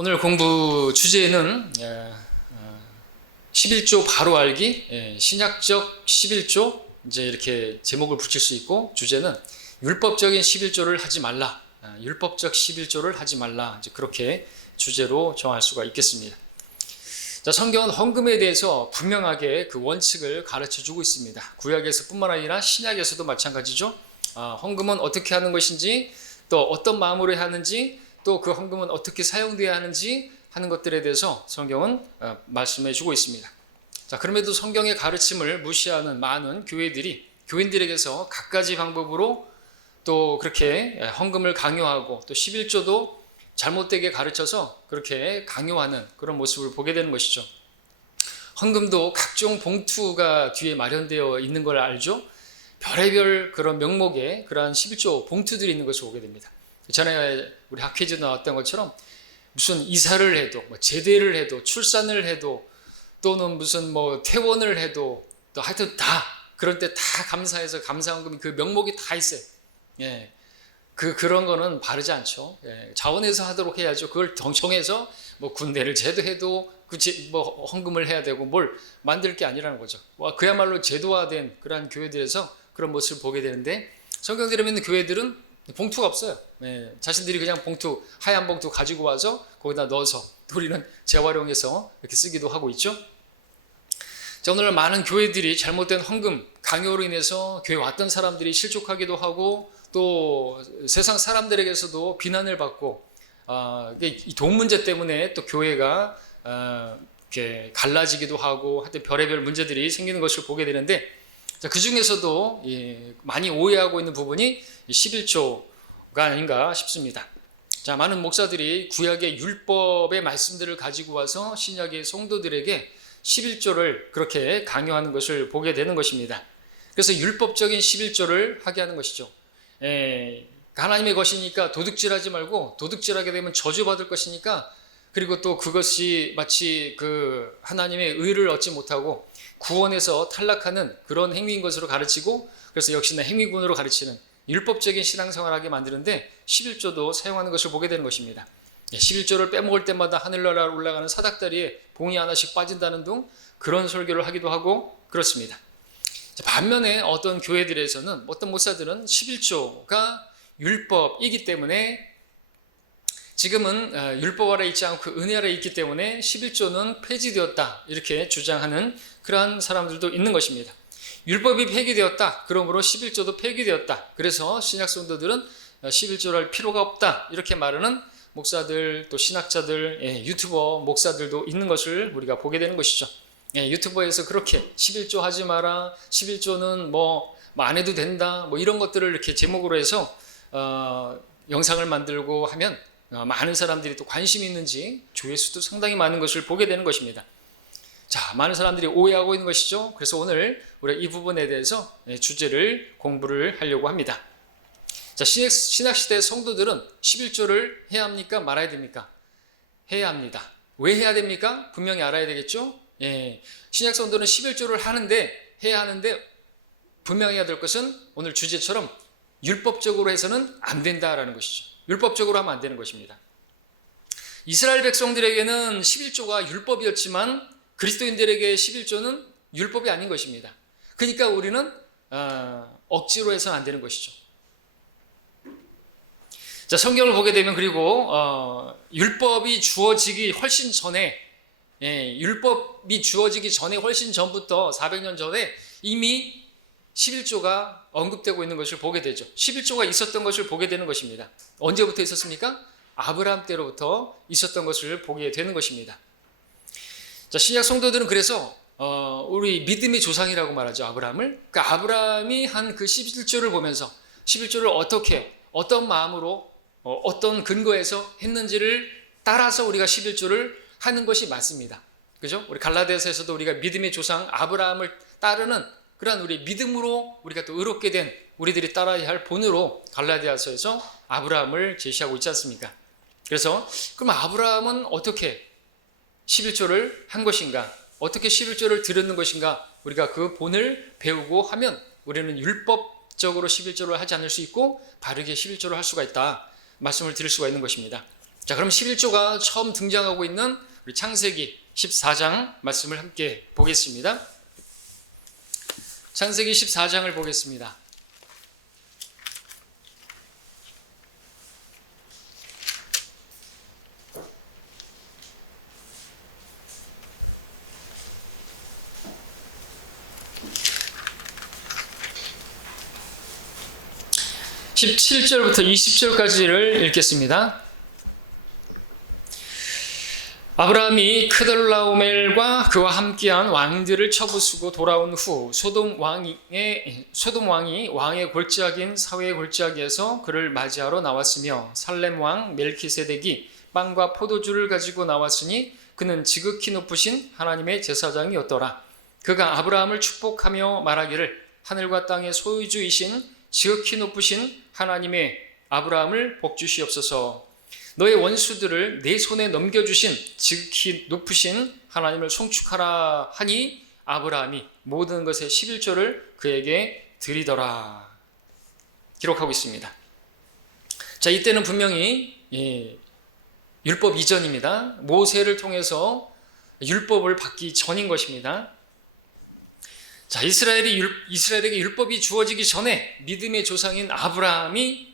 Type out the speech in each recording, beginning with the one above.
오늘 공부 주제는 11조 바로 알기, 신약적 11조 이제 이렇게 제목을 붙일 수 있고, 주제는 율법적인 11조를 하지 말라, 율법적 11조를 하지 말라, 이제 그렇게 주제로 정할 수가 있겠습니다. 자, 성경은 헌금에 대해서 분명하게 그 원칙을 가르쳐 주고 있습니다. 구약에서뿐만 아니라 신약에서도 마찬가지죠. 헌금은 어떻게 하는 것인지, 또 어떤 마음으로 해야 하는지, 또 그 헌금은 어떻게 사용되어야 하는지 하는 것들에 대해서 성경은 말씀해 주고 있습니다. 자, 그럼에도 성경의 가르침을 무시하는 많은 교인들에게서 갖가지 방법으로 또 그렇게 헌금을 강요하고, 또 11조도 잘못되게 가르쳐서 그렇게 강요하는 그런 모습을 보게 되는 것이죠. 헌금도 각종 봉투가 뒤에 마련되어 있는 걸 알죠? 별의별 그런 명목의 그러한 11조 봉투들이 있는 것을 보게 됩니다. 전에 우리 학회에서 나왔던 것처럼 무슨 이사를 해도, 제대를 해도, 출산을 해도, 또는 무슨 퇴원을 해도, 또 하여튼 다 그런 때 다 감사해서 감사헌금이 그 명목이 다 있어요. 예. 그런 거는 바르지 않죠. 예. 자원해서 하도록 해야죠. 그걸 정해서 군대를 제도해도 헌금을 해야 되고 뭘 만들 게 아니라는 거죠. 그야말로 제도화된 그러한 교회들에서 그런 모습을 보게 되는데, 성경대로 믿는 교회들은 봉투가 없어요. 예. 자신들이 그냥 하얀 봉투 가지고 와서 거기다 넣어서 우리는 재활용해서 이렇게 쓰기도 하고 있죠. 자, 오늘 많은 교회들이 잘못된 헌금 강요로 인해서 교회 왔던 사람들이 실족하기도 하고, 또 세상 사람들에게서도 비난을 받고, 이 돈 문제 때문에 또 교회가 이렇게 갈라지기도 하고, 하여튼 별의별 문제들이 생기는 것을 보게 되는데, 그 중에서도 많이 오해하고 있는 부분이 11조가 아닌가 싶습니다. 자, 많은 목사들이 구약의 율법의 말씀들을 가지고 와서 신약의 성도들에게 11조를 그렇게 강요하는 것을 보게 되는 것입니다. 그래서 율법적인 11조를 하게 하는 것이죠. 하나님의 것이니까 도둑질하지 말고, 도둑질하게 되면 저주받을 것이니까, 그리고 또 그것이 마치 그 하나님의 의를 얻지 못하고 구원에서 탈락하는 그런 행위인 것으로 가르치고, 그래서 역시나 행위군으로 가르치는 율법적인 신앙생활하게 만드는데 11조도 사용하는 것을 보게 되는 것입니다. 11조를 빼먹을 때마다 하늘나라로 올라가는 사닥다리에 봉이 하나씩 빠진다는 등 그런 설교를 하기도 하고 그렇습니다. 반면에 어떤 교회들에서는, 어떤 목사들은 11조가 율법이기 때문에, 지금은 율법 아래 있지 않고 은혜 아래 있기 때문에 11조는 폐지되었다, 이렇게 주장하는 그러한 사람들도 있는 것입니다. 율법이 폐기되었다, 그러므로 11조도 폐기되었다, 그래서 신약 성도들은 11조를 할 필요가 없다, 이렇게 말하는 목사들, 또 신학자들, 유튜버 목사들도 있는 것을 우리가 보게 되는 것이죠. 유튜버에서 그렇게 11조 하지 마라, 11조는 안 해도 된다, 이런 것들을 이렇게 제목으로 해서 영상을 만들고 하면 많은 사람들이 또 관심이 있는지 조회수도 상당히 많은 것을 보게 되는 것입니다. 자, 많은 사람들이 오해하고 있는 것이죠. 그래서 오늘 우리 이 부분에 대해서 주제를 공부를 하려고 합니다. 자, 신학시대 성도들은 11조를 해야 합니까? 말아야 됩니까? 해야 합니다. 왜 해야 됩니까? 분명히 알아야 되겠죠? 신약 성도는 11조를 해야 하는데 분명히 해야 될 것은 오늘 주제처럼 율법적으로 해서는 안 된다라는 것이죠. 율법적으로 하면 안 되는 것입니다. 이스라엘 백성들에게는 11조가 율법이었지만 그리스도인들에게 11조는 율법이 아닌 것입니다. 그러니까 우리는 억지로 해서는 안 되는 것이죠. 자, 성경을 보게 되면, 그리고 율법이 주어지기 훨씬 전에, 훨씬 전부터 400년 전에 이미 11조가 언급되고 있는 것을 보게 되죠. 11조가 있었던 것을 보게 되는 것입니다. 언제부터 있었습니까? 아브라함 때로부터 있었던 것을 보게 되는 것입니다. 자, 신약 성도들은 그래서 우리 믿음의 조상이라고 말하죠, 아브라함을. 그러니까 아브라함이 한 그 11조를 보면서 11조를 어떤 마음으로, 어떤 근거에서 했는지를 따라서 우리가 11조를 하는 것이 맞습니다. 그죠? 우리 갈라디아서에서도 우리가 믿음의 조상 아브라함을 따르는 그러한 우리 믿음으로 우리가 또 의롭게 된 우리들이 따라야 할 본으로 갈라디아서에서 아브라함을 제시하고 있지 않습니까? 그래서 그럼 아브라함은 어떻게 11조를 한 것인가? 어떻게 11조를 드렸는 것인가? 우리가 그 본을 배우고 하면 우리는 율법적으로 11조를 하지 않을 수 있고 바르게 11조를 할 수가 있다, 말씀을 드릴 수가 있는 것입니다. 자, 그럼 11조가 처음 등장하고 있는 우리 창세기 14장 말씀을 함께 보겠습니다. 창세기 14장을 보겠습니다. (17절부터) (20절까지를) 읽겠습니다. 아브라함이 크들라오멜과 그와 함께한 왕들을 처부수고 돌아온 후 소돔 왕이 왕의 골짜기인 사회의 골짜기에서 그를 맞이하러 나왔으며 살렘 왕 멜키세덱이 빵과 포도주를 가지고 나왔으니 그는 지극히 높으신 하나님의 제사장이었더라. 그가 아브라함을 축복하며 말하기를 하늘과 땅의 소유주이신 지극히 높으신 하나님의 아브라함을 복주시옵소서. 너의 원수들을 내 손에 넘겨주신 지극히 높으신 하나님을 송축하라 하니 아브라함이 모든 것의 11조를 그에게 드리더라. 기록하고 있습니다. 자, 이때는 분명히 율법 이전입니다. 모세를 통해서 율법을 받기 전인 것입니다. 자, 이스라엘에게 율법이 주어지기 전에 믿음의 조상인 아브라함이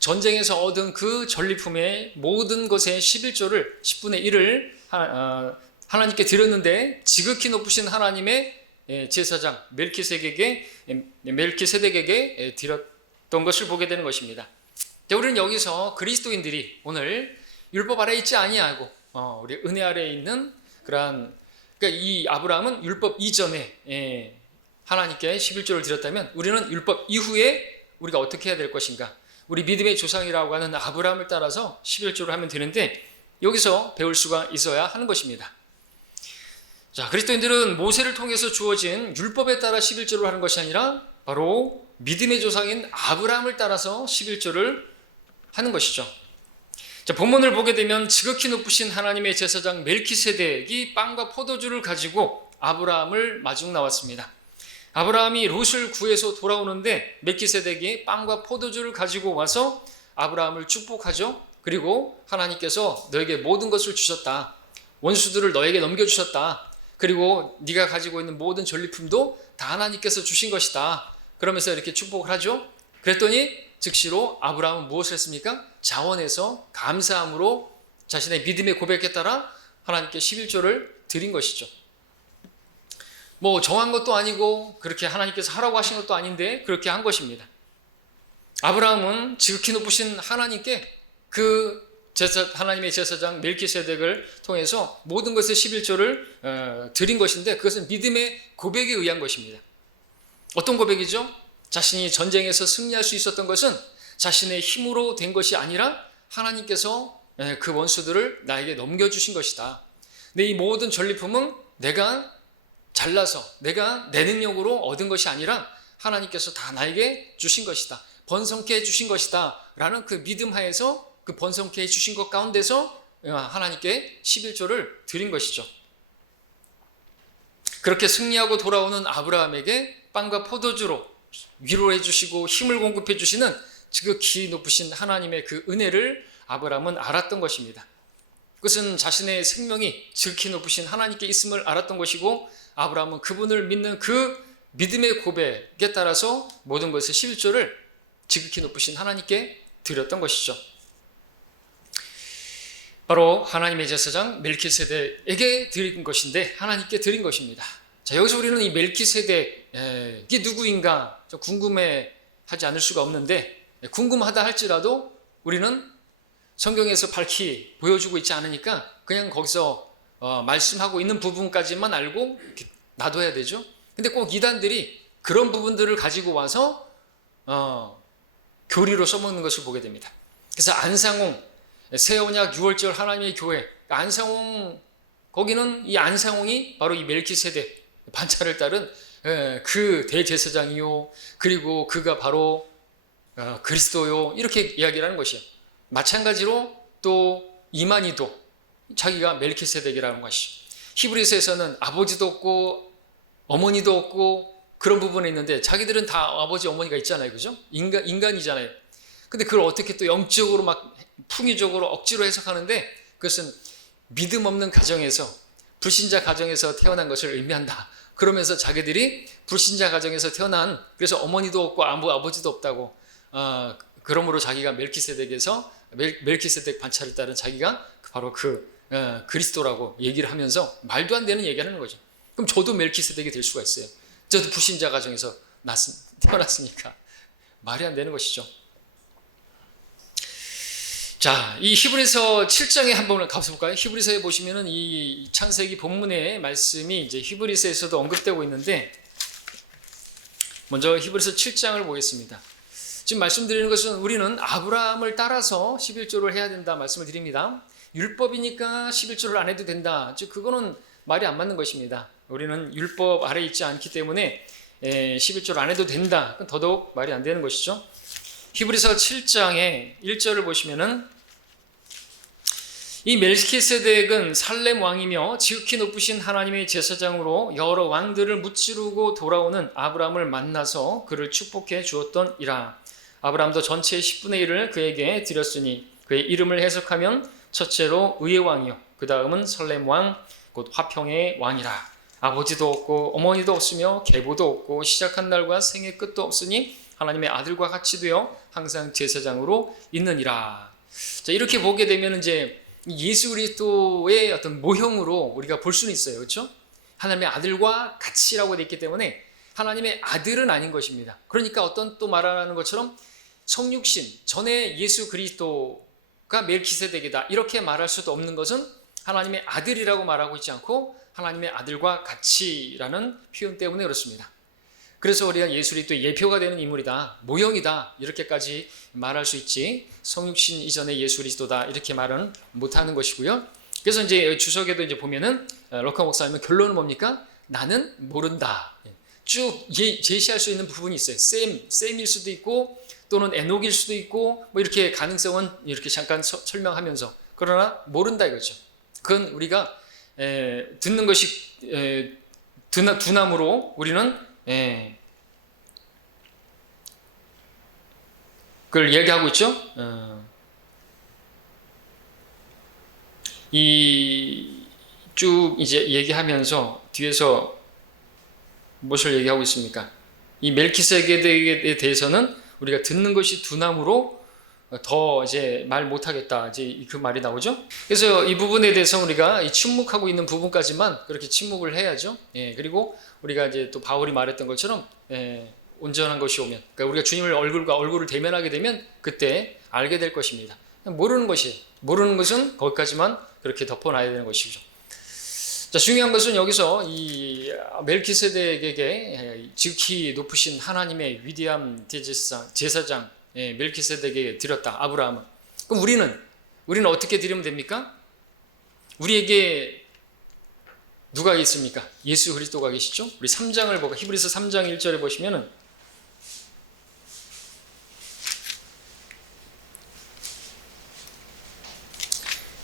전쟁에서 얻은 그 전리품의 모든 것의 11조를 10분의 1을 하나님께 드렸는데 지극히 높으신 하나님의 제사장 멜키세덱에게 드렸던 것을 보게 되는 것입니다. 우리는 여기서 그리스도인들이 오늘 율법 아래 있지 아니하고 우리 은혜 아래에 있는 그러니까 이 아브라함은 율법 이전에 하나님께 11조를 드렸다면 우리는 율법 이후에 우리가 어떻게 해야 될 것인가? 우리 믿음의 조상이라고 하는 아브라함을 따라서 11조를 하면 되는데 여기서 배울 수가 있어야 하는 것입니다. 자, 그리스도인들은 모세를 통해서 주어진 율법에 따라 11조를 하는 것이 아니라 바로 믿음의 조상인 아브라함을 따라서 11조를 하는 것이죠. 자, 본문을 보게 되면 지극히 높으신 하나님의 제사장 멜키세덱이 빵과 포도주를 가지고 아브라함을 마중 나왔습니다. 아브라함이 롯을 구해서 돌아오는데 멜키세덱이 빵과 포도주를 가지고 와서 아브라함을 축복하죠. 그리고 하나님께서 너에게 모든 것을 주셨다. 원수들을 너에게 넘겨주셨다. 그리고 네가 가지고 있는 모든 전리품도 다 하나님께서 주신 것이다. 그러면서 이렇게 축복을 하죠. 그랬더니 즉시로 아브라함은 무엇을 했습니까? 자원해서 감사함으로 자신의 믿음의 고백에 따라 하나님께 11조를 드린 것이죠. 정한 것도 아니고 그렇게 하나님께서 하라고 하신 것도 아닌데 그렇게 한 것입니다. 아브라함은 지극히 높으신 하나님께 하나님의 제사장 멜키세덱을 통해서 모든 것의 11조를 드린 것인데 그것은 믿음의 고백에 의한 것입니다. 어떤 고백이죠? 자신이 전쟁에서 승리할 수 있었던 것은 자신의 힘으로 된 것이 아니라 하나님께서 그 원수들을 나에게 넘겨주신 것이다. 근데 이 모든 전리품은 내가 잘나서 내가 내 능력으로 얻은 것이 아니라 하나님께서 다 나에게 주신 것이다. 번성케 해주신 것이다. 라는 그 믿음 하에서 그 번성케 해주신 것 가운데서 하나님께 11조를 드린 것이죠. 그렇게 승리하고 돌아오는 아브라함에게 빵과 포도주로 위로해 주시고 힘을 공급해 주시는 지극히 높으신 하나님의 그 은혜를 아브라함은 알았던 것입니다. 그것은 자신의 생명이 지극히 높으신 하나님께 있음을 알았던 것이고 아브라함은 그분을 믿는 그 믿음의 고백에 따라서 모든 것의 11조를 지극히 높으신 하나님께 드렸던 것이죠. 바로 하나님의 제사장 멜키세덱에게 드린 것인데 하나님께 드린 것입니다. 자, 여기서 우리는 이 멜키세덱이 누구인가 좀 궁금해하지 않을 수가 없는데 궁금하다 할지라도 우리는 성경에서 밝히 보여주고 있지 않으니까 그냥 거기서 말씀하고 있는 부분까지만 알고 놔둬야 되죠. 근데 꼭 이단들이 그런 부분들을 가지고 와서 교리로 써먹는 것을 보게 됩니다. 그래서 안상홍, 새언약 6월절 하나님의 교회, 안상홍, 거기는 이 안상홍이 바로 이 멜키세덱 반차를 따른 그 대제사장이요, 그리고 그가 바로 그리스도요, 이렇게 이야기를 하는 것이에요. 마찬가지로 또 이만희도 자기가 멜키세덱이라는 것이죠. 히브리서에서는 아버지도 없고 어머니도 없고 그런 부분이 있는데 자기들은 다 아버지 어머니가 있잖아요. 그죠? 인간이잖아요. 근데 그걸 어떻게 또 영적으로 막 풍의적으로 억지로 해석하는데 그것은 믿음 없는 가정에서 불신자 가정에서 태어난 것을 의미한다. 그러면서 자기들이 불신자 가정에서 태어난 그래서 어머니도 없고 아버지도 없다고 그러므로 자기가 멜키세덱 반차를 따른 자기가 바로 그리스도라고 얘기를 하면서 말도 안 되는 얘기를 하는 거죠. 그럼 저도 멜키세덱이 될 수가 있어요. 저도 불신자 가정에서 태어났으니까 말이 안 되는 것이죠. 자, 이 히브리서 7장에 한번 가볼까요? 히브리서에 보시면은 이 창세기 본문의 말씀이 이제 히브리서에서도 언급되고 있는데 먼저 히브리서 7장을 보겠습니다. 지금 말씀드리는 것은 우리는 아브라함을 따라서 11조를 해야 된다 말씀을 드립니다. 율법이니까 11조를 안 해도 된다. 즉 그거는 말이 안 맞는 것입니다. 우리는 율법 아래 있지 않기 때문에 11조를 안 해도 된다. 그건 더더욱 말이 안 되는 것이죠. 히브리서 7장의 1절을 보시면은 이 멜키세덱은 살렘 왕이며 지극히 높으신 하나님의 제사장으로 여러 왕들을 무찌르고 돌아오는 아브라함을 만나서 그를 축복해 주었던 이라. 아브라함도 전체의 10분의 1을 그에게 드렸으니 그의 이름을 해석하면 첫째로 의의 왕이요 그 다음은 살렘 왕 곧 화평의 왕이라. 아버지도 없고 어머니도 없으며 계보도 없고 시작한 날과 생의 끝도 없으니 하나님의 아들과 같이 되어 항상 제사장으로 있느니라. 자, 이렇게 보게 되면 이제 예수 그리스도의 어떤 모형으로 우리가 볼 수는 있어요. 그렇죠? 하나님의 아들과 같이라고 되어 있기 때문에 하나님의 아들은 아닌 것입니다. 그러니까 어떤 또 말하는 것처럼 성육신 전에 예수 그리스도가 멜키세덱이다 이렇게 말할 수도 없는 것은 하나님의 아들이라고 말하고 있지 않고 하나님의 아들과 같이라는 표현 때문에 그렇습니다. 그래서 우리가 예수 그리스도의 예표가 되는 인물이다, 모형이다 이렇게까지 말할 수 있지 성육신 이전의 예수 그리스도다 이렇게 말은 못하는 것이고요. 그래서 이제 주석에도 이제 보면은 럭커 목사님은 결론은 뭡니까? 나는 모른다. 쭉 제시할 수 있는 부분이 있어요. 셈일 수도 있고 또는 에녹일 수도 있고 뭐 이렇게 가능성은 이렇게 잠깐 설명하면서 그러나 모른다 이거죠. 그건 우리가 듣는 것이 두나무로 우리는 그걸 얘기하고 있죠. 이 쭉 이제 얘기하면서 뒤에서 무엇을 얘기하고 있습니까? 이 멜키세덱에 대해서는 우리가 듣는 것이 두나무로 더 이제 말 못하겠다 이제 그 말이 나오죠. 그래서 이 부분에 대해서 우리가 침묵하고 있는 부분까지만 그렇게 침묵을 해야죠. 그리고 우리가 이제 또 바울이 말했던 것처럼 온전한 것이 오면, 그러니까 우리가 주님을 얼굴과 얼굴을 대면하게 되면 그때 알게 될 것입니다. 모르는 것은 거기까지만 그렇게 덮어놔야 되는 것이죠. 자, 중요한 것은 여기서 이 멜키세덱에게 지극히 높으신 하나님의 위대한 제사장 멜키세덱에게 드렸다. 아브라함은. 그럼 우리는 어떻게 드리면 됩니까? 우리에게 누가 있습니까? 예수 그리스도가 계시죠? 우리 3장을 보고 히브리서 3장 1절에 보시면은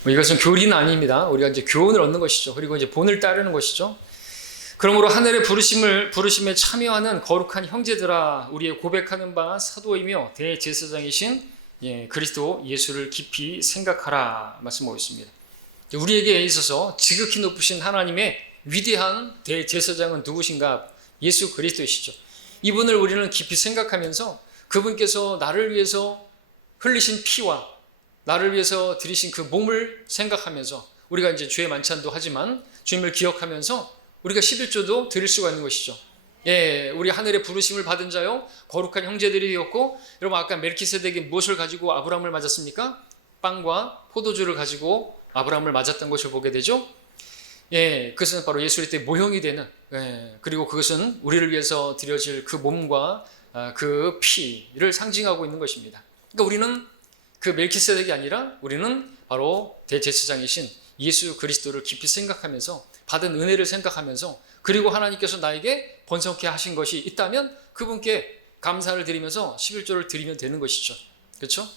이것은 교리는 아닙니다. 우리가 이제 교훈을 얻는 것이죠. 그리고 이제 본을 따르는 것이죠. 그러므로 하늘의 부르심에 참여하는 거룩한 형제들아, 우리의 고백하는 바 사도이며 대제사장이신 그리스도 예수를 깊이 생각하라 말씀하고 있습니다. 우리에게 있어서 지극히 높으신 하나님의 위대한 대제사장은 누구신가? 예수 그리스도이시죠. 이분을 우리는 깊이 생각하면서 그분께서 나를 위해서 흘리신 피와 나를 위해서 들이신 그 몸을 생각하면서 우리가 이제 주의 만찬도 하지만 주님을 기억하면서 우리가 11조도 드릴 수가 있는 것이죠. 우리 하늘의 부르심을 받은 자요 거룩한 형제들이 되었고, 여러분 아까 멜키세덱이 무엇을 가지고 아브라함을 맞았습니까? 빵과 포도주를 가지고 아브라함을 맞았던 것을 보게 되죠. 그것은 바로 예수 그리스도의 모형이 되는, 그리고 그것은 우리를 위해서 드려질 그 몸과 그 피를 상징하고 있는 것입니다. 그러니까 우리는 그 멜키세덱이 아니라 우리는 바로 대제사장이신 예수 그리스도를 깊이 생각하면서 받은 은혜를 생각하면서, 그리고 하나님께서 나에게 번성케 하신 것이 있다면 그분께 감사를 드리면서 11조를 드리면 되는 것이죠. 그렇죠?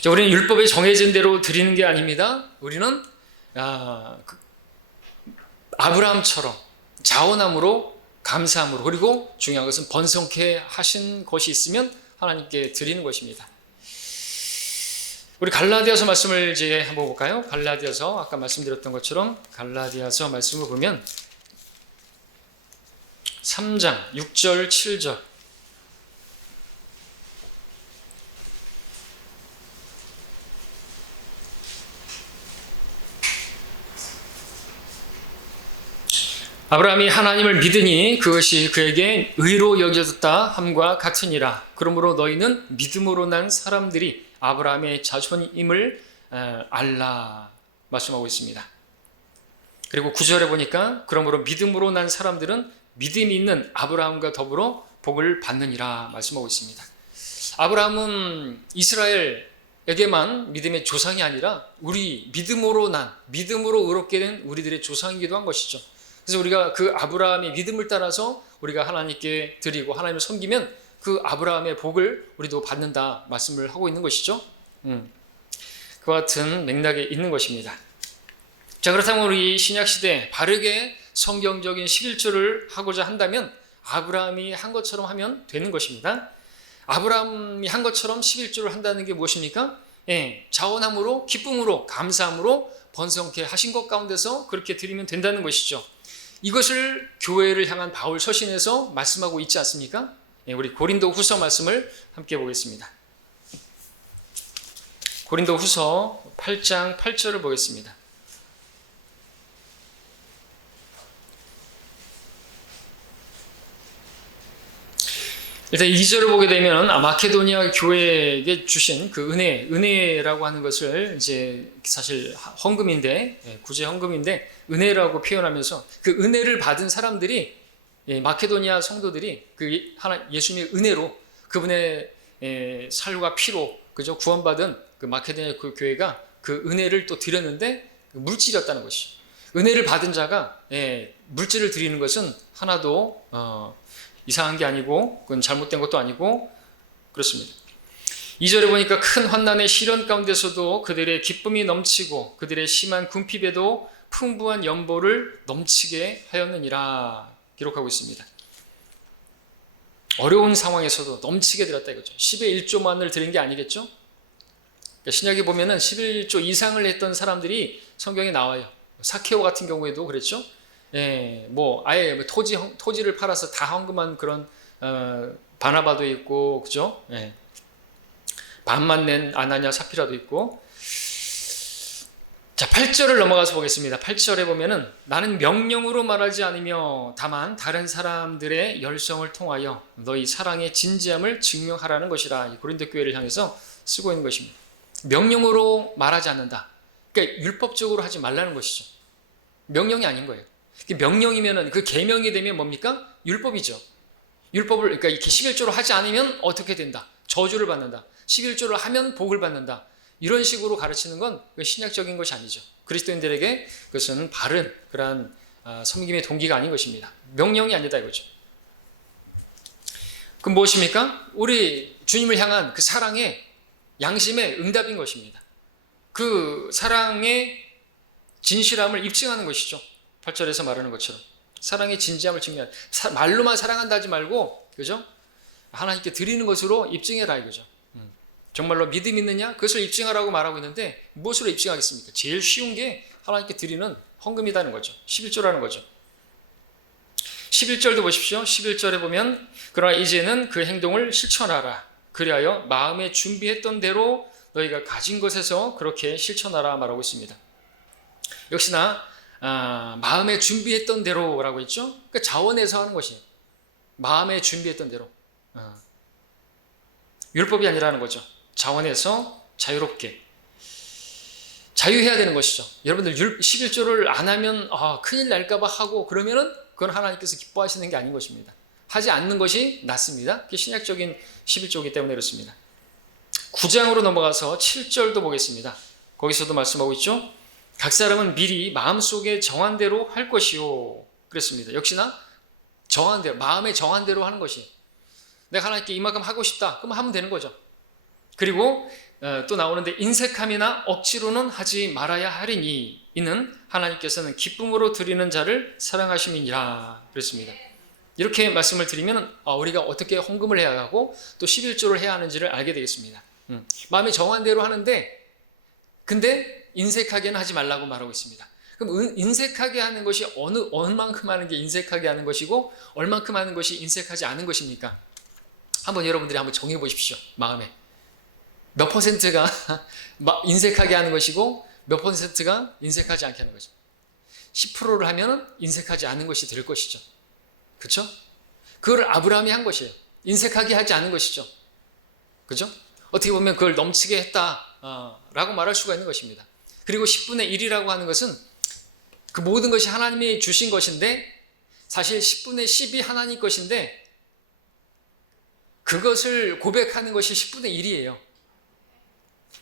자, 우리는 율법에 정해진 대로 드리는 게 아닙니다. 우리는 아브라함처럼 자원함으로 감사함으로, 그리고 중요한 것은 번성케 하신 것이 있으면 하나님께 드리는 것입니다. 우리 갈라디아서 말씀을 이제 한번 볼까요? 갈라디아서 아까 말씀드렸던 것처럼 갈라디아서 말씀을 보면 3장 6절 7절 아브라함이 하나님을 믿으니 그것이 그에게 의로 여겨졌다 함과 같으니라. 그러므로 너희는 믿음으로 난 사람들이 아브라함의 자손임을 알라 말씀하고 있습니다. 그리고 9절에 보니까 그러므로 믿음으로 난 사람들은 믿음이 있는 아브라함과 더불어 복을 받느니라 말씀하고 있습니다. 아브라함은 이스라엘에게만 믿음의 조상이 아니라 우리 믿음으로 의롭게 된 우리들의 조상이기도 한 것이죠. 그래서 우리가 그 아브라함의 믿음을 따라서 우리가 하나님께 드리고 하나님을 섬기면 그 아브라함의 복을 우리도 받는다 말씀을 하고 있는 것이죠. 그와 같은 맥락에 있는 것입니다. 자, 그렇다면 우리 신약시대 바르게 성경적인 11조를 하고자 한다면 아브라함이 한 것처럼 하면 되는 것입니다. 아브라함이 한 것처럼 11조를 한다는 게 무엇입니까? 자원함으로, 기쁨으로, 감사함으로 번성케 하신 것 가운데서 그렇게 드리면 된다는 것이죠. 이것을 교회를 향한 바울 서신에서 말씀하고 있지 않습니까? 우리 고린도 후서 말씀을 함께 보겠습니다. 고린도 후서 8장 8절을 보겠습니다. 일단 2절을 보게 되면 마케도니아 교회에게 주신 그 은혜라고 하는 것을 이제 사실 헌금인데, 구제 헌금인데 은혜라고 표현하면서 그 은혜를 받은 사람들이 마케도니아 성도들이 그 예수님의 은혜로 그분의 살과 피로 그죠 구원받은 그 마케도니아 그 교회가 그 은혜를 또 드렸는데 물질이었다는 것이죠. 은혜를 받은 자가 물질을 드리는 것은 하나도 이상한 게 아니고 그건 잘못된 것도 아니고 그렇습니다. 2절에 보니까 큰 환난의 시련 가운데서도 그들의 기쁨이 넘치고 그들의 심한 궁핍에도 풍부한 연보를 넘치게 하였느니라 기록하고 있습니다. 어려운 상황에서도 넘치게 드렸다 이거죠. 10의 1조만을 드린 게 아니겠죠? 그러니까 신약에 보면은 11조 이상을 했던 사람들이 성경에 나와요. 사케오 같은 경우에도 그랬죠. 아예 토지를 팔아서 다 헌금한 그런 바나바도 있고, 그죠? 반만 낸 아나냐 사피라도 있고. 자, 8절을 넘어가서 보겠습니다. 8절에 보면은 나는 명령으로 말하지 않으며 다만 다른 사람들의 열성을 통하여 너희 사랑의 진지함을 증명하라는 것이라. 고린도 교회를 향해서 쓰고 있는 것입니다. 명령으로 말하지 않는다. 그러니까 율법적으로 하지 말라는 것이죠. 명령이 아닌 거예요. 명령이면은 그 계명이 되면 뭡니까? 율법이죠. 율법을 그러니까 이렇게 11조로 하지 않으면 어떻게 된다? 저주를 받는다. 11조를 하면 복을 받는다. 이런 식으로 가르치는 건 신약적인 것이 아니죠. 그리스도인들에게 그것은 바른 그러한 섬김의 동기가 아닌 것입니다. 명령이 아니다 이거죠. 그럼 무엇입니까? 우리 주님을 향한 그 사랑의 양심의 응답인 것입니다. 그 사랑의 진실함을 입증하는 것이죠. 8절에서 말하는 것처럼 사랑의 진지함을 증명하는, 말로만 사랑한다 하지 말고 그죠? 하나님께 드리는 것으로 입증해라 이거죠. 정말로 믿음 있느냐? 그것을 입증하라고 말하고 있는데 무엇으로 입증하겠습니까? 제일 쉬운 게 하나님께 드리는 헌금이라는 거죠. 11조라는 거죠. 11절도 보십시오. 11절에 보면 그러나 이제는 그 행동을 실천하라. 그리하여 마음에 준비했던 대로 너희가 가진 것에서 그렇게 실천하라 말하고 있습니다. 역시나 마음에 준비했던 대로라고 했죠. 그러니까 자원에서 하는 것이에요. 마음에 준비했던 대로. 율법이 아니라는 거죠. 자원에서 자유롭게 자유해야 되는 것이죠. 여러분들 11조를 안 하면 큰일 날까 봐 하고 그러면은 그건 하나님께서 기뻐하시는 게 아닌 것입니다. 하지 않는 것이 낫습니다. 그게 신약적인 11조이기 때문에 그렇습니다. 9장으로 넘어가서 7절도 보겠습니다. 거기서도 말씀하고 있죠. 각 사람은 미리 마음속에 정한 대로 할 것이요 그랬습니다. 역시나 정한 대로, 마음에 정한 대로 하는 것이, 내가 하나님께 이만큼 하고 싶다 그러면 하면 되는 거죠. 그리고 또 나오는데 인색함이나 억지로는 하지 말아야 하리니 이는 하나님께서는 기쁨으로 드리는 자를 사랑하심이니라 그랬습니다. 이렇게 말씀을 드리면 우리가 어떻게 헌금을 해야 하고 또 11조를 해야 하는지를 알게 되겠습니다. 마음에 정한 대로 하는데 근데 인색하게는 하지 말라고 말하고 있습니다. 그럼 인색하게 하는 것이 얼만큼 하는 게 인색하게 하는 것이고 얼만큼 하는 것이 인색하지 않은 것입니까? 한번 여러분들이 한번 정해 보십시오. 마음에 몇 퍼센트가 인색하게 하는 것이고 몇 퍼센트가 인색하지 않게 하는 거죠. 10%를 하면 인색하지 않은 것이 될 것이죠. 그렇죠? 그걸 아브라함이 한 것이에요. 인색하게 하지 않은 것이죠. 그렇죠? 어떻게 보면 그걸 넘치게 했다라고 말할 수가 있는 것입니다. 그리고 10분의 1이라고 하는 것은 그 모든 것이 하나님이 주신 것인데 사실 10분의 10이 하나님 것인데 그것을 고백하는 것이 10분의 1이에요.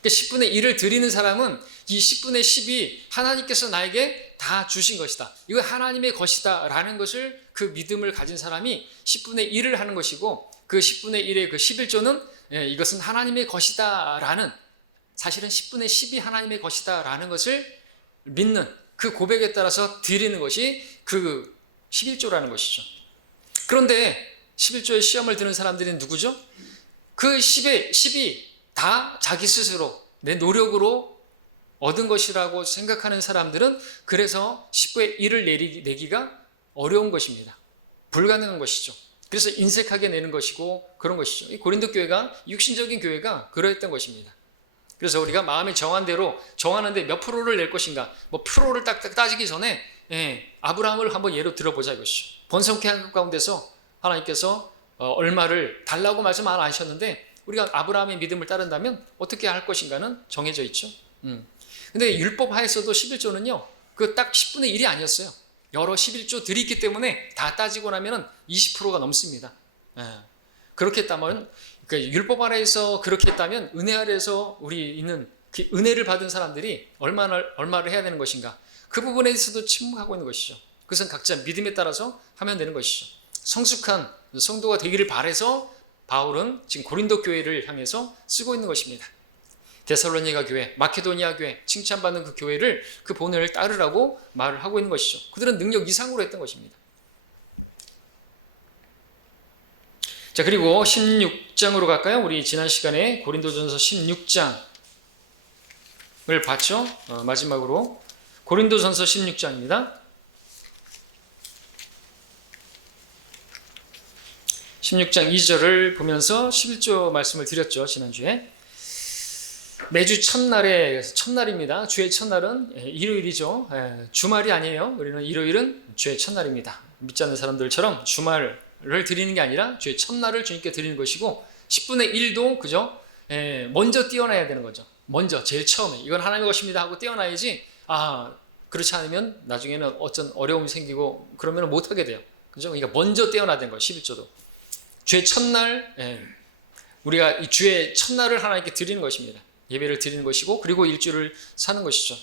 10분의 1을 드리는 사람은 이 10분의 10이 하나님께서 나에게 다 주신 것이다. 이거 하나님의 것이다 라는 것을 그 믿음을 가진 사람이 10분의 1을 하는 것이고 그 10분의 1의 그 11조는 이것은 하나님의 것이다 라는 사실은 10분의 10이 하나님의 것이다 라는 것을 믿는 그 고백에 따라서 드리는 것이 그 11조라는 것이죠. 그런데 11조의 시험을 드는 사람들은 누구죠? 그 10이 다 자기 스스로 내 노력으로 얻은 것이라고 생각하는 사람들은 그래서 10분의 1을 내기가 어려운 것입니다. 불가능한 것이죠. 그래서 인색하게 내는 것이고 그런 것이죠. 이 고린도 교회가 육신적인 교회가 그러했던 것입니다. 그래서 우리가 마음에 정한 대로 정하는데 몇 프로를 낼 것인가 뭐 프로를 딱 따지기 전에 아브라함을 한번 예로 들어보자 이것이죠. 번성케 한 가운데서 하나님께서 얼마를 달라고 말씀 안 하셨는데 우리가 아브라함의 믿음을 따른다면 어떻게 할 것인가는 정해져 있죠. 근데 율법 하에서도 11조는요 그 딱 10분의 1이 아니었어요. 여러 11조 들이 있기 때문에 다 따지고 나면 20%가 넘습니다. 그렇게 했다면 그러니까 율법 아래에서 그렇게 했다면 은혜 아래에서 우리 있는 그 은혜를 받은 사람들이 얼마를 해야 되는 것인가 그 부분에 있어도 침묵하고 있는 것이죠. 그것은 각자 믿음에 따라서 하면 되는 것이죠. 성숙한 성도가 되기를 바라서 바울은 지금 고린도 교회를 향해서 쓰고 있는 것입니다. 데살로니가 교회, 마케도니아 교회, 칭찬받는 그 교회를 그 본을 따르라고 말을 하고 있는 것이죠. 그들은 능력 이상으로 했던 것입니다. 자, 그리고 16장으로 갈까요? 우리 지난 시간에 고린도전서 16장을 봤죠? 마지막으로 고린도전서 16장입니다. 16장 2절을 보면서 11조 말씀을 드렸죠. 지난주에. 매주 첫날입니다. 주의 첫날은 일요일이죠. 주말이 아니에요. 우리는 일요일은 주의 첫날입니다. 믿지 않는 사람들처럼 주말을 드리는 게 아니라 주의 첫날을 주님께 드리는 것이고 10분의 1도 그죠? 먼저 띄어놔야 되는 거죠. 먼저 제일 처음에 이건 하나님의 것입니다 하고 띄어놔야지 그렇지 않으면 나중에는 어떤 어려움이 생기고 그러면 못하게 돼요. 그죠? 그러니까 먼저 띄어놔야 되는 거예요. 11조도. 주의 첫날 우리가 이 주의 첫날을 하나님께 드리는 것입니다. 예배를 드리는 것이고 그리고 일주를 사는 것이죠.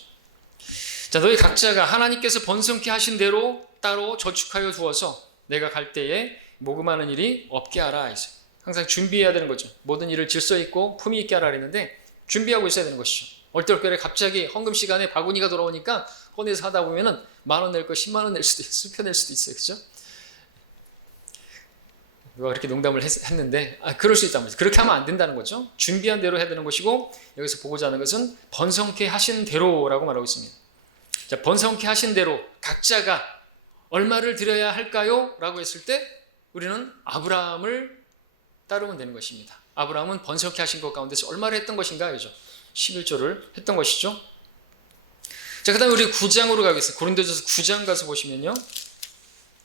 자, 너희 각자가 하나님께서 번성케 하신 대로 따로 저축하여 두어서 내가 갈 때에 모금하는 일이 없게 하라. 항상 준비해야 되는 거죠. 모든 일을 질서 있고 품위 있게 하라 그랬는데 준비하고 있어야 되는 것이죠. 얼떨결에 갑자기 헌금 시간에 바구니가 돌아오니까 꺼내서 하다 보면은 10,000원 낼 거 10만 원 낼 수도 있어요. 수표 낼 수도 있어요. 그렇죠? 누가 그렇게 농담을 했는데 그럴 수 있다는 거죠. 그렇게 하면 안 된다는 거죠. 준비한 대로 해야 되는 것이고 여기서 보고자 하는 것은 번성케 하신 대로라고 말하고 있습니다. 자, 번성케 하신 대로 각자가 얼마를 드려야 할까요? 라고 했을 때 우리는 아브라함을 따르면 되는 것입니다. 아브라함은 번성케 하신 것 가운데서 얼마를 했던 것인가? 그죠? 11조를 했던 것이죠. 자, 그 다음에 우리 9장으로 가겠습니다. 고린도전서 9장 가서 보시면요.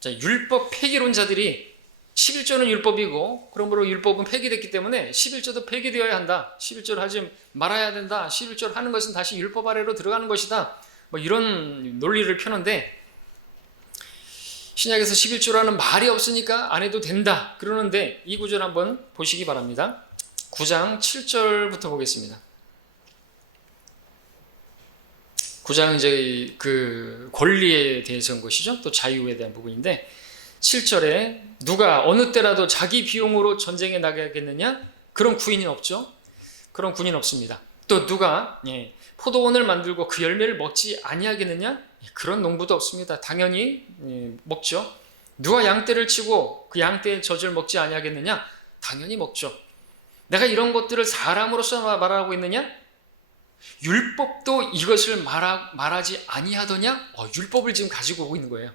자, 율법 폐기론자들이 11조는 율법이고 그러므로 율법은 폐기됐기 때문에 11조도 폐기되어야 한다. 11조를 하지 말아야 된다. 11조를 하는 것은 다시 율법 아래로 들어가는 것이다. 뭐 이런 논리를 펴는데 신약에서 11조라는 말이 없으니까 안 해도 된다. 그러는데 이 구절 한번 보시기 바랍니다. 9장 7절부터 보겠습니다. 9장은 이제 그 권리에 대해서인 것이죠. 또 자유에 대한 부분인데 7절에 누가 어느 때라도 자기 비용으로 전쟁에 나가겠느냐? 그런 구인이 없죠. 그런 군인 없습니다. 또 누가 포도원을 만들고 그 열매를 먹지 아니하겠느냐? 그런 농부도 없습니다. 당연히 먹죠. 누가 양떼를 치고 그 양떼의 젖을 먹지 아니하겠느냐? 당연히 먹죠. 내가 이런 것들을 사람으로서 말하고 있느냐? 율법도 이것을 말하지 아니하더냐? 율법을 지금 가지고 오고 있는 거예요.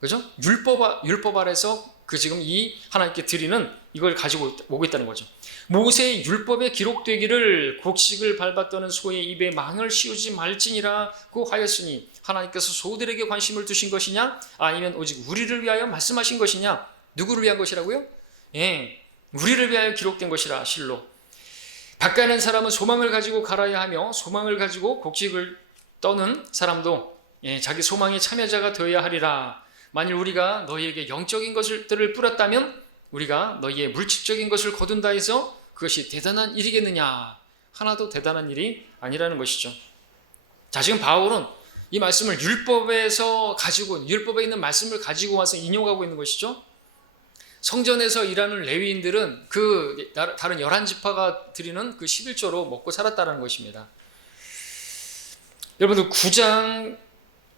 그죠? 율법 아래서 그 지금 이 하나님께 드리는 이걸 가지고 오고 있다는 거죠. 모세의 율법에 기록되기를 곡식을 밟았더는 소의 입에 망을 씌우지 말지니라고 하였으니 하나님께서 소들에게 관심을 두신 것이냐? 아니면 오직 우리를 위하여 말씀하신 것이냐? 누구를 위한 것이라고요? 예, 우리를 위하여 기록된 것이라. 실로 밭가는 사람은 소망을 가지고 갈아야 하며 소망을 가지고 곡식을 떠는 사람도 자기 소망의 참여자가 되어야 하리라. 만일 우리가 너희에게 영적인 것들을 뿌렸다면 우리가 너희의 물질적인 것을 거둔다 해서 그것이 대단한 일이겠느냐? 하나도 대단한 일이 아니라는 것이죠. 자, 지금 바울은 이 말씀을 율법에 있는 말씀을 가지고 와서 인용하고 있는 것이죠. 성전에서 일하는 레위인들은 그 다른 11지파가 드리는 그 11조로 먹고 살았다는 것입니다. 여러분들 9장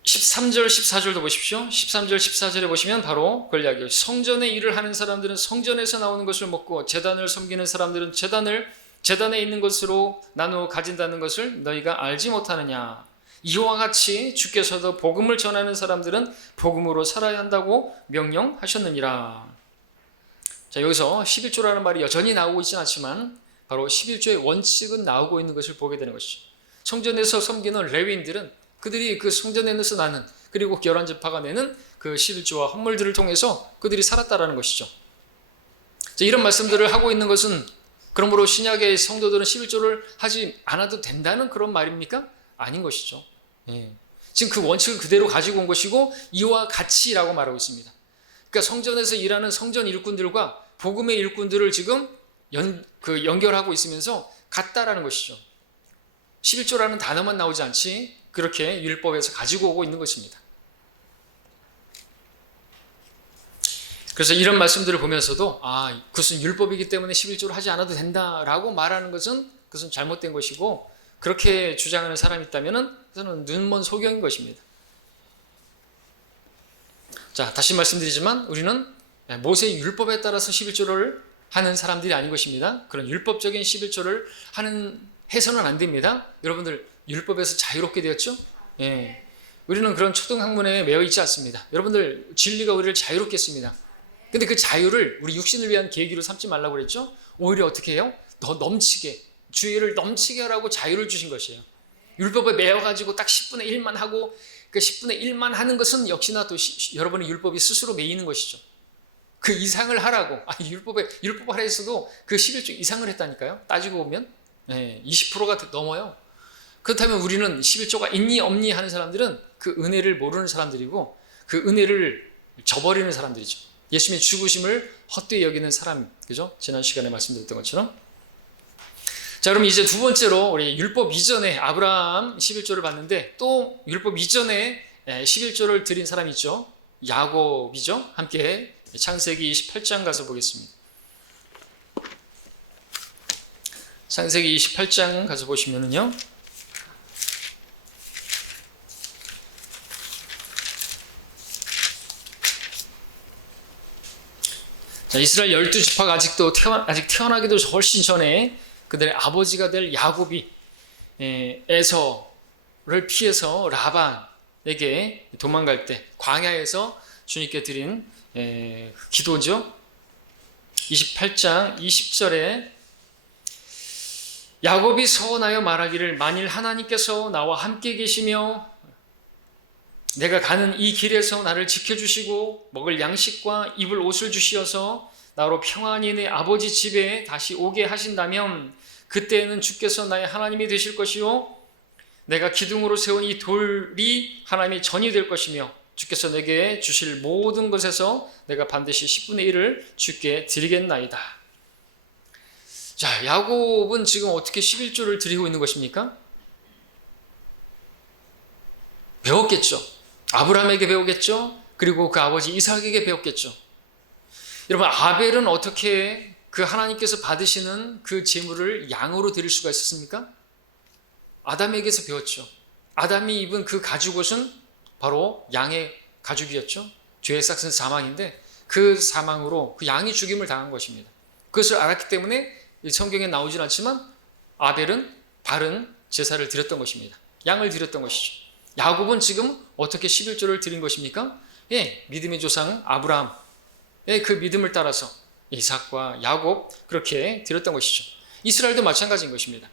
13절 14절도 보십시오. 13절 14절에 보시면 바로 그걸 이야기해요. 성전의 일을 하는 사람들은 성전에서 나오는 것을 먹고 제단을 섬기는 사람들은 제단에 있는 것으로 나누어 가진다는 것을 너희가 알지 못하느냐. 이와 같이 주께서도 복음을 전하는 사람들은 복음으로 살아야 한다고 명령하셨느니라. 자, 여기서 11조라는 말이 여전히 나오고 있지는 않지만 바로 11조의 원칙은 나오고 있는 것을 보게 되는 것이죠. 성전에서 섬기는 레위인들은 그들이 그 성전에서 나는 그리고 11지파가 내는 그 11조와 헌물들을 통해서 그들이 살았다라는 것이죠. 자, 이런 말씀들을 하고 있는 것은 그러므로 신약의 성도들은 11조를 하지 않아도 된다는 그런 말입니까? 아닌 것이죠. 지금 그 원칙을 그대로 가지고 온 것이고 이와 같이라고 말하고 있습니다. 그러니까 성전에서 일하는 성전 일꾼들과 복음의 일꾼들을 지금 연결하고 있으면서 같다라는 것이죠. 11조라는 단어만 나오지 않지 그렇게 율법에서 가지고 오고 있는 것입니다. 그래서 이런 말씀들을 보면서도 그것은 율법이기 때문에 11조를 하지 않아도 된다라고 말하는 것은 그것은 잘못된 것이고 그렇게 주장하는 사람이 있다면 그것은 눈먼 소경인 것입니다. 자, 다시 말씀드리지만 우리는 모세의 율법에 따라서 11조를 하는 사람들이 아닌 것입니다. 그런 율법적인 11조를 해서는 안 됩니다. 여러분들 율법에서 자유롭게 되었죠? 예. 우리는 그런 초등학문에 매여 있지 않습니다. 여러분들 진리가 우리를 자유롭게 했습니다. 근데 그 자유를 우리 육신을 위한 계기로 삼지 말라고 그랬죠? 오히려 어떻게 해요? 더 넘치게, 주의를 넘치게 하라고 자유를 주신 것이에요. 율법에 매여가지고 딱 10분의 1만 하고 그 10분의 1만 하는 것은 역시나 또 여러분의 율법이 스스로 매이는 것이죠. 그 이상을 하라고. 율법 아래에서도 그 11조 이상을 했다니까요. 따지고 보면 20%가 넘어요. 그렇다면 우리는 11조가 있니 없니 하는 사람들은 그 은혜를 모르는 사람들이고 그 은혜를 저버리는 사람들이죠. 예수님의 죽으심을 헛되이 여기는 사람, 그죠? 지난 시간에 말씀드렸던 것처럼. 자, 그럼 이제 두 번째로 우리 율법 이전에 아브라함 11조를 봤는데 또 율법 이전에 11조를 드린 사람이 있죠. 야곱이죠. 함께 창세기 28장 가서 보겠습니다. 창세기 28장 가서 보시면은요. 자, 이스라엘 12지파가 아직 태어나기도 훨씬 전에 그들의 아버지가 될 야곱이 에서를 피해서 라반에게 도망갈 때 광야에서 주님께 드린 기도죠. 28장 20절에 야곱이 서원하여 말하기를 만일 하나님께서 나와 함께 계시며 내가 가는 이 길에서 나를 지켜주시고 먹을 양식과 입을 옷을 주시어서 나로 평안히 내 아버지 집에 다시 오게 하신다면 그때에는 주께서 나의 하나님이 되실 것이요 내가 기둥으로 세운 이 돌이 하나님의 전이 될 것이며 주께서 내게 주실 모든 것에서 내가 반드시 10분의 1을 주께 드리겠나이다. 자, 야곱은 지금 어떻게 11조를 드리고 있는 것입니까? 배웠겠죠. 아브라함에게 배우겠죠. 그리고 그 아버지 이삭에게 배웠겠죠. 여러분, 아벨은 어떻게 그 하나님께서 받으시는 그 제물을 양으로 드릴 수가 있었습니까? 아담에게서 배웠죠. 아담이 입은 그 가죽옷은 바로 양의 가죽이었죠. 죄의 싹은 사망인데 그 사망으로 그 양이 죽임을 당한 것입니다. 그것을 알았기 때문에 성경에 나오진 않지만 아벨은 바른 제사를 드렸던 것입니다. 양을 드렸던 것이죠. 야곱은 지금 어떻게 11조를 드린 것입니까? 믿음의 조상 아브라함의 그 믿음을 따라서 이삭과 야곱 그렇게 드렸던 것이죠. 이스라엘도 마찬가지인 것입니다.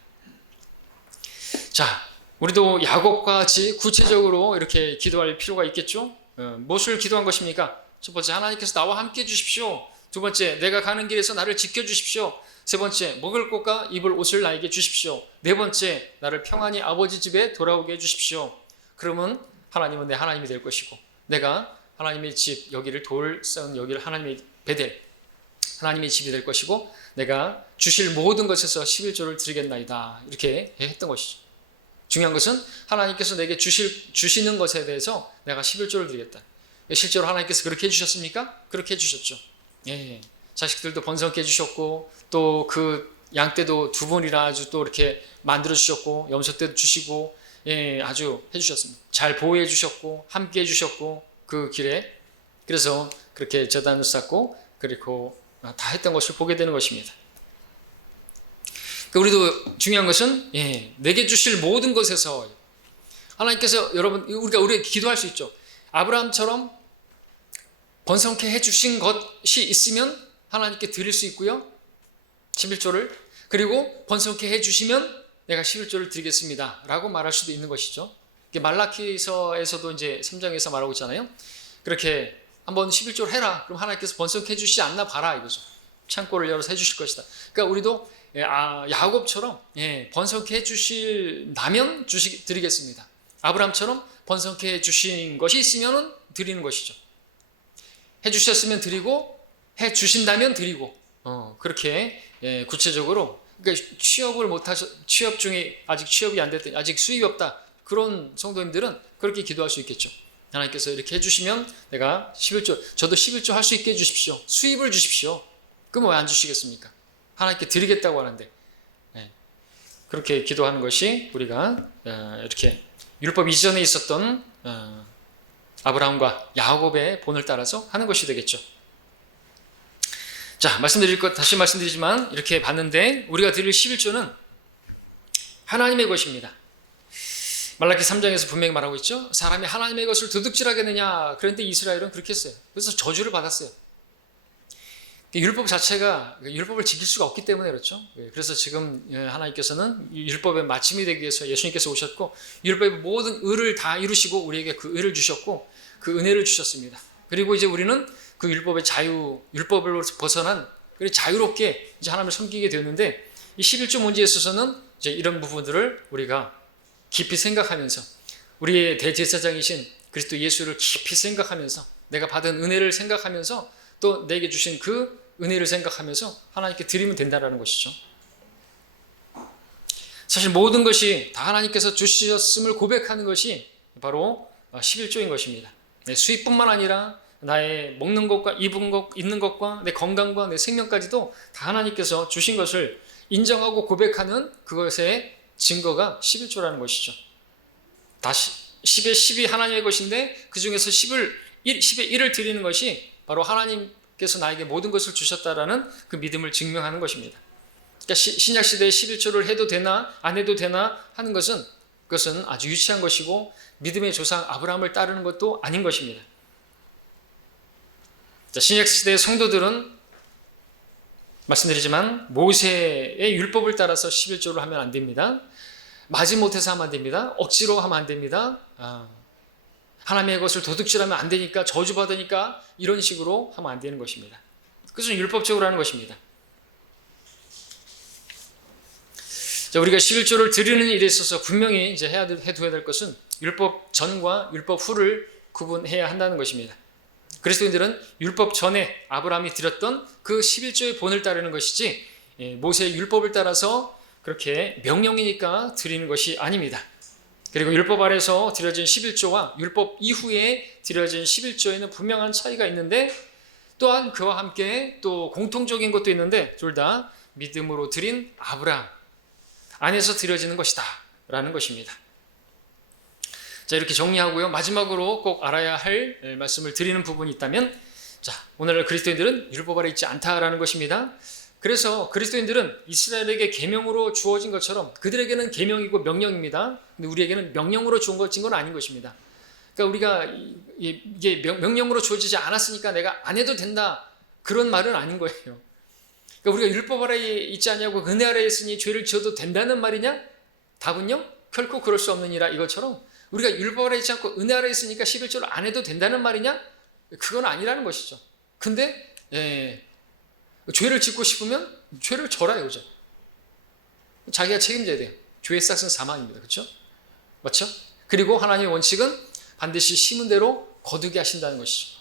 자, 우리도 야곱과 같이 구체적으로 이렇게 기도할 필요가 있겠죠? 무엇을 기도한 것입니까? 첫 번째, 하나님께서 나와 함께 해주십시오. 두 번째, 내가 가는 길에서 나를 지켜주십시오. 세 번째, 먹을 것과 입을 옷을 나에게 주십시오. 네 번째, 나를 평안히 아버지 집에 돌아오게 해주십시오. 그러면 하나님은 내 하나님이 될 것이고, 내가 하나님의 집, 여기를 돌 쌓은 여기를 하나님의 베델, 하나님의 집이 될 것이고, 내가 주실 모든 것에서 11조를 드리겠나이다. 이렇게 했던 것이죠. 중요한 것은 하나님께서 내게 주시는 것에 대해서 내가 11조를 드리겠다. 실제로 하나님께서 그렇게 해주셨습니까? 그렇게 해주셨죠. 자식들도 번성케 해주셨고, 또 그 양 때도 두 번이나 아주 또 이렇게 만들어 주셨고, 염소 때도 주시고, 아주 해주셨습니다. 잘 보호해 주셨고, 함께 해주셨고, 그 길에. 그래서 그렇게 제단을 쌓고, 그리고 다 했던 것을 보게 되는 것입니다. 우리도 중요한 것은 내게 주실 모든 것에서 하나님께서 여러분 우리가 기도할 수 있죠. 아브라함처럼 번성케 해주신 것이 있으면 하나님께 드릴 수 있고요. 11조를. 그리고 번성케 해주시면 내가 11조를 드리겠습니다. 라고 말할 수도 있는 것이죠. 말라기서에서도 이제 3장에서 말하고 있잖아요. 그렇게 한번 11조를 해라. 그럼 하나님께서 번성케 해주시지 않나 봐라 이거죠. 창고를 열어서 해주실 것이다. 그러니까 우리도 야곱처럼 번성케 해주신다면 드리겠습니다. 아브라함처럼 번성케 해주신 것이 있으면 드리는 것이죠. 해주셨으면 드리고 해주신다면 드리고 그렇게 구체적으로 그러니까 취업 중에 아직 취업이 안 됐더니 아직 수입이 없다. 그런 성도님들은 그렇게 기도할 수 있겠죠. 하나님께서 이렇게 해주시면 내가 11조 저도 11조 할 수 있게 해주십시오. 수입을 주십시오. 그럼 왜 안 주시겠습니까? 하나님께 드리겠다고 하는데 그렇게 기도하는 것이 우리가 이렇게 율법 이전에 있었던 아브라함과 야곱의 본을 따라서 하는 것이 되겠죠. 자, 다시 말씀드리지만 이렇게 봤는데 우리가 드릴 11조는 하나님의 것입니다. 말라기 3장에서 분명히 말하고 있죠. 사람이 하나님의 것을 도둑질하겠느냐. 그런데 이스라엘은 그렇게 했어요. 그래서 저주를 받았어요. 율법 자체가 율법을 지킬 수가 없기 때문에 그렇죠. 그래서 지금 하나님께서는 율법의 마침이 되기 위해서 예수님께서 오셨고 율법의 모든 의를 다 이루시고 우리에게 그 의를 주셨고 그 은혜를 주셨습니다. 그리고 이제 우리는 그 율법의 율법을 벗어난 자유롭게 이제 하나님을 섬기게 되었는데 이 11조 문제에 있어서는 이제 이런 부분들을 우리가 깊이 생각하면서 우리의 대제사장이신 그리스도 예수를 깊이 생각하면서 내가 받은 은혜를 생각하면서 또 내게 주신 그 은혜를 생각하면서 하나님께 드리면 된다는 것이죠. 사실 모든 것이 다 하나님께서 주셨음을 고백하는 것이 바로 11조인 것입니다. 내 수입뿐만 아니라 나의 먹는 것과 입는 것과 내 건강과 내 생명까지도 다 하나님께서 주신 것을 인정하고 고백하는 그것의 증거가 11조라는 것이죠. 다 10의 10이 하나님의 것인데 그 중에서 10의 1을 드리는 것이 바로 하나님께서 나에게 모든 것을 주셨다라는 그 믿음을 증명하는 것입니다. 그러니까 신약시대에 11조를 해도 되나 안 해도 되나 하는 그것은 아주 유치한 것이고 믿음의 조상 아브라함을 따르는 것도 아닌 것입니다. 신약시대의 성도들은 말씀드리지만 모세의 율법을 따라서 11조를 하면 안 됩니다. 마지못해서 하면 안 됩니다. 억지로 하면 안 됩니다. 하나님의 것을 도둑질하면 안 되니까 저주받으니까 이런 식으로 하면 안 되는 것입니다. 그것은 율법적으로 하는 것입니다. 자, 우리가 11조를 드리는 일에 있어서 분명히 이제 해둬야 될 것은 율법 전과 율법 후를 구분해야 한다는 것입니다. 그리스도인들은 율법 전에 아브라함이 드렸던 그 11조의 본을 따르는 것이지 모세의 율법을 따라서 그렇게 명령이니까 드리는 것이 아닙니다. 그리고 율법 아래서 드려진 11조와 율법 이후에 드려진 11조에는 분명한 차이가 있는데 또한 그와 함께 또 공통적인 것도 있는데 둘 다 믿음으로 드린 아브라함 안에서 드려지는 것이다 라는 것입니다. 자, 이렇게 정리하고요. 마지막으로 꼭 알아야 할 말씀을 드리는 부분이 있다면 자, 오늘 그리스도인들은 율법 아래 있지 않다라는 것입니다. 그래서 그리스도인들은 이스라엘에게 계명으로 주어진 것처럼 그들에게는 계명이고 명령입니다. 근데 우리에게는 명령으로 주어진 건 아닌 것입니다. 그러니까 우리가 이게 명령으로 주어지지 않았으니까 내가 안 해도 된다, 그런 말은 아닌 거예요. 그러니까 우리가 율법 아래에 있지 않냐고 은혜 아래에 있으니 죄를 지어도 된다는 말이냐? 답은요, 결코 그럴 수 없느니라. 이것처럼 우리가 율법 아래에 있지 않고 은혜 아래에 있으니까 11조를 안 해도 된다는 말이냐? 그건 아니라는 것이죠. 근데 죄를 짓고 싶으면 죄를 져라 이거죠. 자기가 책임져야 돼요. 죄의 싹은 사망입니다. 그렇죠? 맞죠? 그리고 하나님의 원칙은 반드시 심은 대로 거두게 하신다는 것이죠.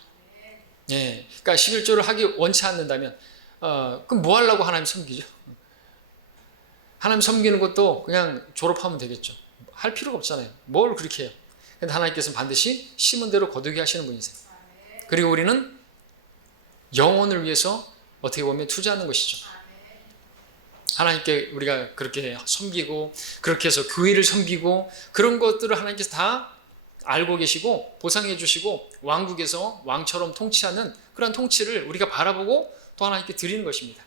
그러니까 11조를 하기 원치 않는다면 그럼 뭐 하려고 하나님 섬기죠? 하나님 섬기는 것도 그냥 졸업하면 되겠죠. 할 필요가 없잖아요. 뭘 그렇게 해요. 근데 하나님께서는 반드시 심은 대로 거두게 하시는 분이세요. 그리고 우리는 영혼을 위해서 어떻게 보면 투자하는 것이죠. 하나님께 우리가 그렇게 섬기고 그렇게 해서 교회를 섬기고 그런 것들을 하나님께서 다 알고 계시고 보상해 주시고 왕국에서 왕처럼 통치하는 그런 통치를 우리가 바라보고 또 하나님께 드리는 것입니다.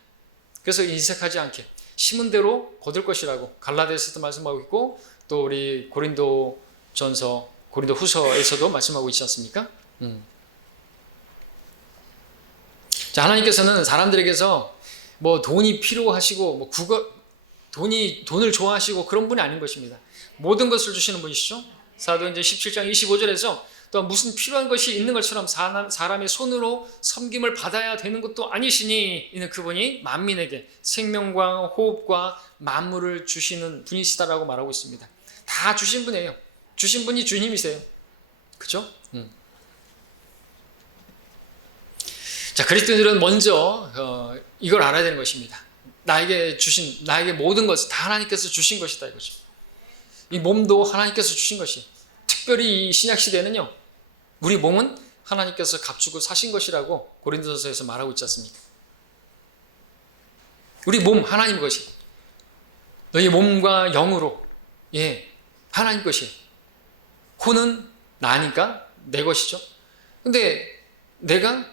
그래서 인색하지 않게 심은 대로 거둘 것이라고 갈라디아서도 말씀하고 있고 또 우리 고린도 후서에서도 말씀하고 있지 않습니까? 자, 하나님께서는 사람들에게서 뭐 돈이 필요하시고 뭐 돈을 좋아하시고 그런 분이 아닌 것입니다. 모든 것을 주시는 분이시죠. 사도행전 17장 25절에서 또 무슨 필요한 것이 있는 것처럼 사람의 손으로 섬김을 받아야 되는 것도 아니시니 이는 그분이 만민에게 생명과 호흡과 만물을 주시는 분이시다라고 말하고 있습니다. 다 주신 분이에요. 주신 분이 주님이세요. 그렇죠? 자, 그리스도인들은 먼저 이걸 알아야 되는 것입니다. 나에게 모든 것을 다 하나님께서 주신 것이다 이거죠. 이 몸도 하나님께서 주신 것이, 특별히 이 신약 시대는요, 우리 몸은 하나님께서 값주고 사신 것이라고 고린도서에서 말하고 있지 않습니까? 우리 몸 하나님 것이, 너희 몸과 영으로 하나님 것이, 혼은 나니까 내 것이죠. 근데 내가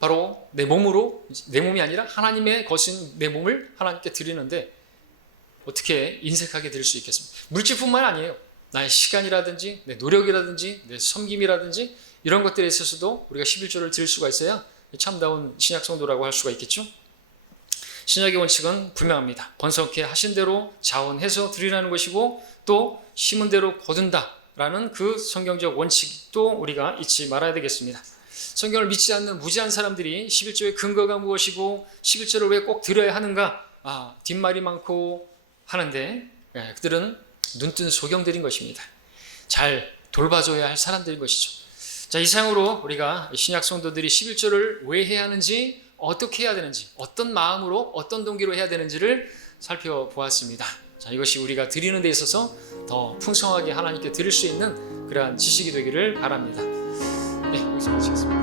바로 내 몸이 아니라 하나님의 것인 내 몸을 하나님께 드리는데 어떻게 인색하게 드릴 수 있겠습니까? 물질뿐만 아니에요. 나의 시간이라든지 내 노력이라든지 내 섬김이라든지 이런 것들에 있어서도 우리가 11조를 드릴 수가 있어야 참다운 신약 성도라고 할 수가 있겠죠. 신약의 원칙은 분명합니다. 번성케 하신 대로 자원해서 드리라는 것이고 또 심은 대로 거둔다라는 그 성경적 원칙도 우리가 잊지 말아야 되겠습니다. 성경을 믿지 않는 무지한 사람들이 11조의 근거가 무엇이고 11조를 왜 꼭 드려야 하는가? 뒷말이 많고 하는데 그들은 눈뜬 소경들인 것입니다. 잘 돌봐줘야 할 사람들인 것이죠. 자, 이상으로 우리가 신약 성도들이 11조를 왜 해야 하는지, 어떻게 해야 되는지, 어떤 마음으로 어떤 동기로 해야 되는지를 살펴보았습니다. 자, 이것이 우리가 드리는 데 있어서 더 풍성하게 하나님께 드릴 수 있는 그러한 지식이 되기를 바랍니다. 네, 여기서 마치겠습니다.